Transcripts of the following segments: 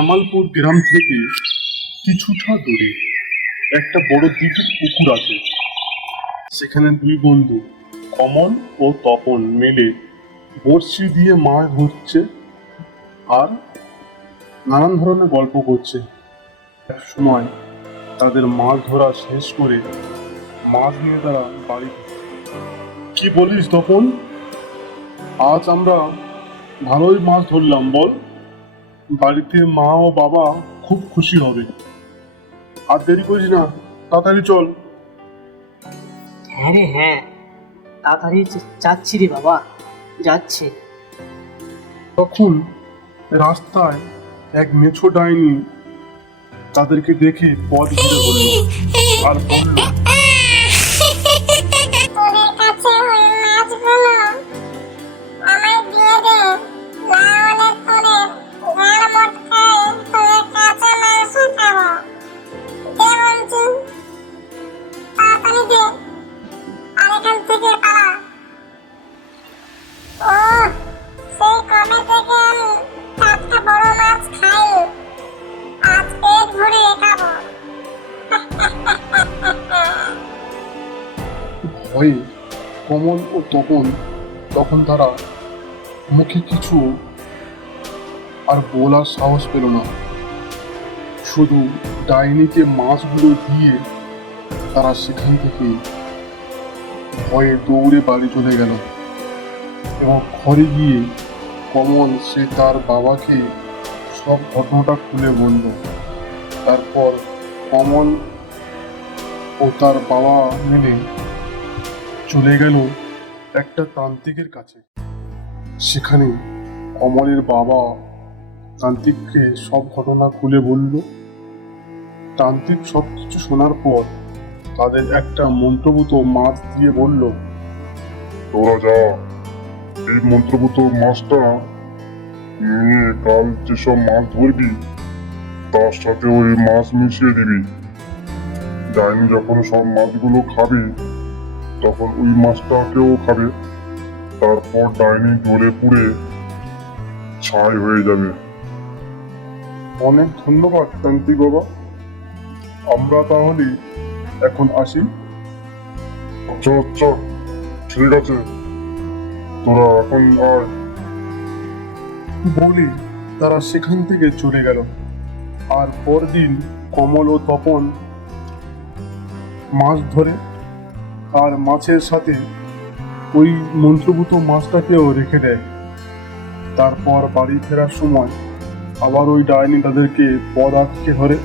শ্যামালপুর গ্রাম থেকে কিছুটা দূরে একটা বড় দিঘির পুকুর আছে। সেখানে দুই বন্ধু কমল ও তপন মিলে বড়শি দিয়ে মাছ ধরছে আর নানান ধরনের গল্প করছে। এক সময় তাদের মাছ ধরা শেষ করে মাছ নিয়ে তারা বাড়ি ফিরছে। কি বলিস তপন, আজ আমরা ভালোই মাছ ধরলাম বল? বাড়িতে মা ও বাবা খুব খুশি হবে। আর দেরি করিস না, তাড়াতাড়ি চল। হ্যাঁ রে হ্যাঁ, তাড়াতাড়ি যাচ্ছি রে বাবা, যাচ্ছি। তখন রাস্তায় এক মেছো ডাইনি তাদেরকে দেখে পথ ঘিরে বলল আর বলল, তোদের কাছে ওই মাছগুলো আমায় দিয়ে দে, না হলে তোদের গাল মটকায় তোদের কাঁচা মাংস খাবো। দে বলছি, তাড়াতাড়ি দে, আর এখান থেকে পালা। ও, সেই কবে থেকে আমি টাটকা বড় মাছ খাইনি, আজ পেট ভরে খাবো। ভয়ে কমল ও তপন তখন তারা মুখে কিছু আর বলার সাহস পেল না। শুধু ডাইনিকে মাছগুলো দিয়ে তারা সেখান থেকে ভয়ে দৌড়ে বাড়ি চলে গেল এবং ঘরে গিয়ে কমল সে তার বাবাকে সব ঘটনাটা খুলে বলল। তারপর কমল ও তার বাবা মিলে চলে গেল একটা তান্ত্রিকের কাছে। সেখানে কমলের বাবা তান্ত্রিককে সব ঘটনা খুলে বলল। তান্ত্রিক সবকিছু শোনার পর তাদের একটা মন্ত্রভূত মাছ দিয়ে বলল, তোরা যা, এই মন্ত্রভূত মাছটা নিয়ে কাল যেসব মাছ ধরবি তার সাথে ওই মাছ মিশিয়ে দিবি। ডাইনি যখন সব মাছগুলো খাবে তখন ওই মাছটাকেও খাবে, তারপর ডাইনি জ্বলে পুড়ে ছাই হয়ে যাবে। অনেক ধন্যবাদ তান্ত্রিক বাবা, আমরা তাহলে এখন আসি। আচ্ছা আচ্ছা, ঠিক আছে, তোরা এখন আয়। বলে তারা সেখান থেকে চলে গেল। আর পরদিন কমল ও তপন মাছ ধরে আর মাছের সাথে ওই মন্ত্রভূত মাছটাকেও রেখে দেয়। তারপর বাড়ি ফেরার সময় আবার ওই ডাইনি তাদেরকে পদ আটকে ধরে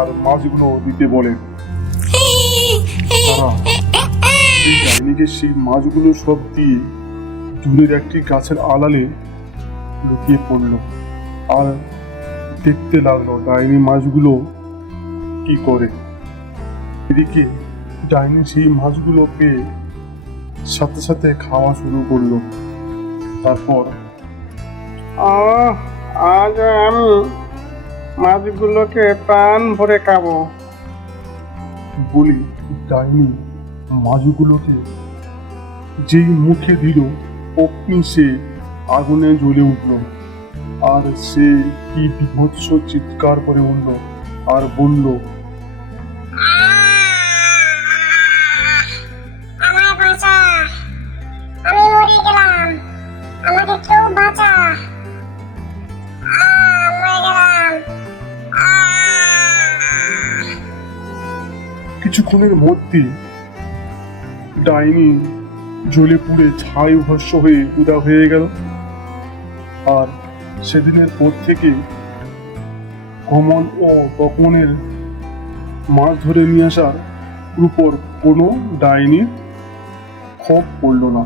আর মাছগুলো দিতে বলে। তারা সেই ডাইনিকে সেই মাছগুলো সব দিয়ে দূরের একটি গাছের আড়ালে লুকিয়ে পড়লো আর দেখতে লাগলো ডাইনি মাছগুলো কি করে। এদিকে ডাইনি সেই মাছগুলো পেয়ে সাথে সাথে খাওয়া শুরু করলো। তারপর আজ আমি মাছগুলোকে প্রাণ ভরে খাবো বলে ডাইনি মাছগুলোকে যেই মুখে দিল অমনি সে আগুনে জ্বলে উঠল আর সে কি বিভৎস চিৎকার করে উঠল আর বলল, আমায় বাঁচা, আমি মরে গেলাম, আমাকে কেউ বাঁচা। মরে গেলাম। কিছুক্ষণের মধ্যে ডাইনি জ্বলে পুড়ে ছাই ভস্য হয়ে উদা হয়ে গেল। আর সেদিনের পর থেকে কমল ও তপনের মাছ ধরে নিয়ে আসার উপর কোনো ডাইনির ক্ষোভ পড়ল না।